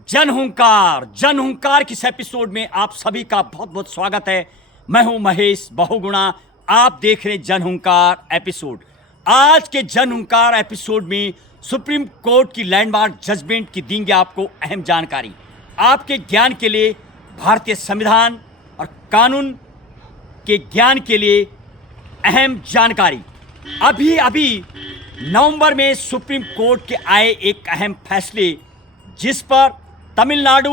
जन हुंकार किस एपिसोड में आप सभी का बहुत बहुत स्वागत है। मैं हूं महेश बहुगुणा। आप देख रहे जन हुंकार एपिसोड। आज के जन हुंकार एपिसोड में सुप्रीम कोर्ट की लैंडमार्क जजमेंट की देंगे आपको अहम जानकारी। आपके ज्ञान के लिए भारतीय संविधान और कानून के ज्ञान के लिए अहम जानकारी। अभी नवंबर में सुप्रीम कोर्ट के आए एक अहम फैसले, जिस पर तमिलनाडु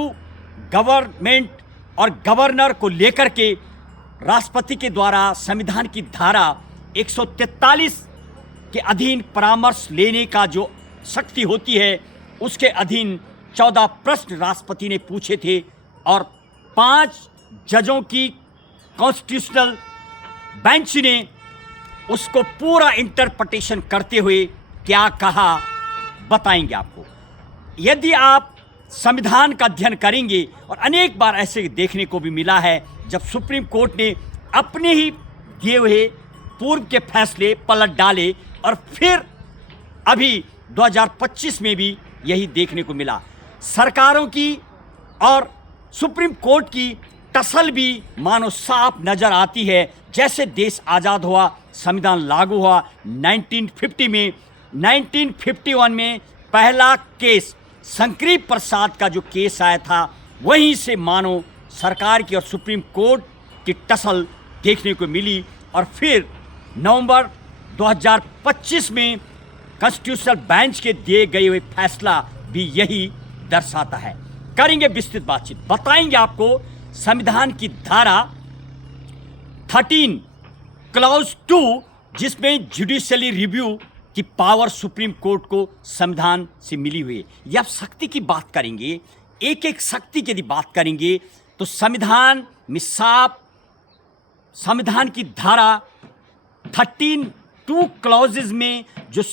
गवर्नमेंट और गवर्नर को लेकर के राष्ट्रपति के द्वारा संविधान की धारा 143 के अधीन परामर्श लेने का जो शक्ति होती है, उसके अधीन 14 प्रश्न राष्ट्रपति ने पूछे थे और 5 जजों की कॉन्स्टिट्यूशनल बेंच ने उसको पूरा इंटरप्रिटेशन करते हुए क्या कहा, बताएंगे आपको। यदि आप संविधान का अध्ययन करेंगे, और अनेक बार ऐसे देखने को भी मिला है जब सुप्रीम कोर्ट ने अपने ही दिए हुए पूर्व के फैसले पलट डाले, और फिर अभी 2025 में भी यही देखने को मिला। सरकारों की और सुप्रीम कोर्ट की टसल भी मानो साफ नजर आती है। जैसे देश आज़ाद हुआ, संविधान लागू हुआ 1950 में, 1951 में पहला केस शंकरी प्रसाद का जो केस आया था, वहीं से मानो सरकार की और सुप्रीम कोर्ट की टसल देखने को मिली। और फिर नवंबर 2025 में कॉन्स्टिट्यूशनल बेंच के दिए गए हुए फैसला भी यही दर्शाता है। करेंगे विस्तृत बातचीत, बताएंगे आपको संविधान की धारा 13 क्लॉज 2, जिसमें जुडिशियली रिव्यू की पावर सुप्रीम कोर्ट को संविधान से मिली हुई है। यह आप शक्ति की बात करेंगे, एक एक शक्ति की यदि बात करेंगे तो संविधान में साफ संविधान की धारा 13(2) क्लॉजेज में जो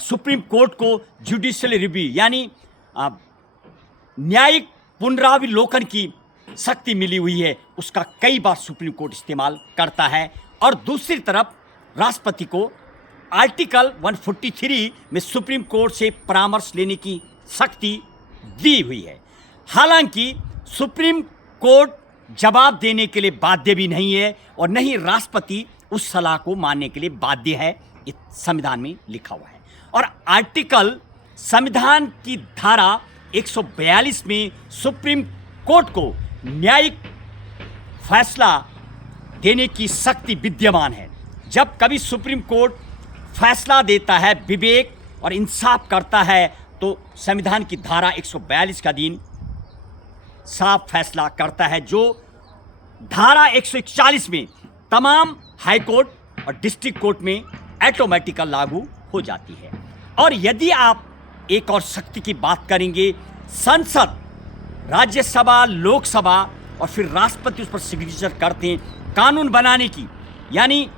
सुप्रीम कोर्ट को जुडिशियल रिव्यू यानी न्यायिक पुनरावलोकन की शक्ति मिली हुई है, उसका कई बार सुप्रीम कोर्ट इस्तेमाल करता है। और दूसरी तरफ राष्ट्रपति को आर्टिकल 143 में सुप्रीम कोर्ट से परामर्श लेने की शक्ति दी हुई है। हालांकि सुप्रीम कोर्ट जवाब देने के लिए बाध्य भी नहीं है और नहीं राष्ट्रपति उस सलाह को मानने के लिए बाध्य है, इस संविधान में लिखा हुआ है। और आर्टिकल संविधान की धारा 142 में सुप्रीम कोर्ट को न्यायिक फैसला देने की शक्ति विद्यमान है। जब कभी सुप्रीम कोर्ट फैसला देता है, विवेक और इंसाफ करता है, तो संविधान की धारा 142 का अधीन साफ फैसला करता है, जो धारा 141 में तमाम हाई कोर्ट और डिस्ट्रिक्ट कोर्ट में ऑटोमेटिकल लागू हो जाती है। और यदि आप एक और शक्ति की बात करेंगे, संसद, राज्यसभा, लोकसभा और फिर राष्ट्रपति उस पर सिग्नेचर करते हैं कानून बनाने की, यानी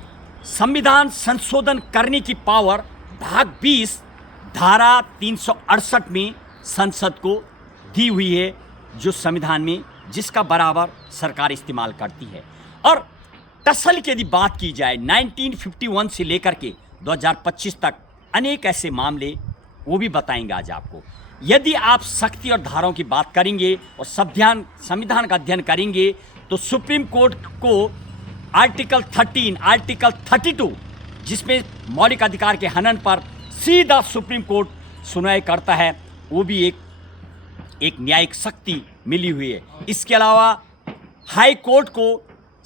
संविधान संशोधन करने की पावर भाग 20 धारा 368 में संसद को दी हुई है, जो संविधान में जिसका बराबर सरकार इस्तेमाल करती है। और टसल की यदि बात की जाए 1951 से लेकर के 2025 तक अनेक ऐसे मामले, वो भी बताएंगे आज आपको। यदि आप शक्ति और धाराओं की बात करेंगे और संविधान का अध्ययन करेंगे, तो सुप्रीम कोर्ट को आर्टिकल 13, आर्टिकल 32, जिसमें मौलिक अधिकार के हनन पर सीधा सुप्रीम कोर्ट सुनवाई करता है, वो भी एक न्यायिक शक्ति मिली हुई है। इसके अलावा हाई कोर्ट को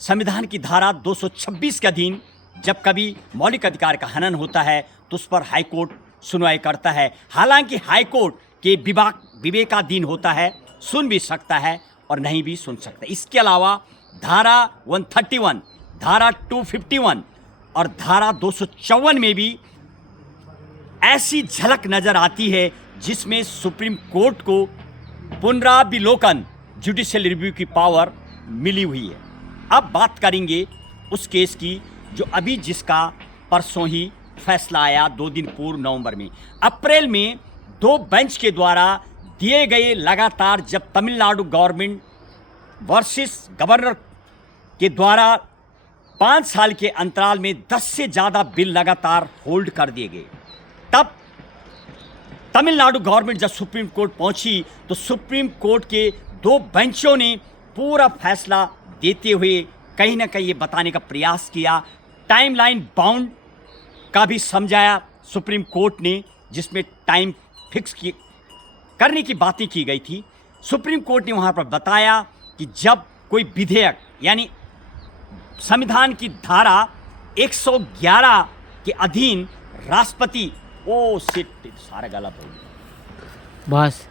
संविधान की धारा 226 के अधीन जब कभी मौलिक अधिकार का हनन होता है, तो उस पर हाई कोर्ट सुनवाई करता है। हालांकि हाई कोर्ट के विवेकाधीन होता है, सुन भी सकता है और नहीं भी सुन सकता। इसके अलावा धारा 131, धारा 251 और धारा 254 में भी ऐसी झलक नजर आती है, जिसमें सुप्रीम कोर्ट को पुनरावलोकन जुडिशियल रिव्यू की पावर मिली हुई है। अब बात करेंगे उस केस की जो अभी जिसका परसों ही फैसला आया 2 दिन पूर्व नवंबर में। अप्रैल में 2 बेंच के द्वारा दिए गए लगातार, जब तमिलनाडु गवर्नमेंट वर्सेस गवर्नर के द्वारा 5 साल के अंतराल में 10 से ज़्यादा बिल लगातार होल्ड कर दिए गए, तब तमिलनाडु गवर्नमेंट जब सुप्रीम कोर्ट पहुंची तो सुप्रीम कोर्ट के 2 बेंचों ने पूरा फैसला देते हुए कहीं ना कहीं ये बताने का प्रयास किया, टाइमलाइन बाउंड का भी समझाया सुप्रीम कोर्ट ने, जिसमें टाइम फिक्स करने की बातें की गई थी। सुप्रीम कोर्ट ने वहाँ पर बताया कि जब कोई विधेयक यानी संविधान की धारा 111 के अधीन राष्ट्रपति, ओ सिट, सारा गला बोल बस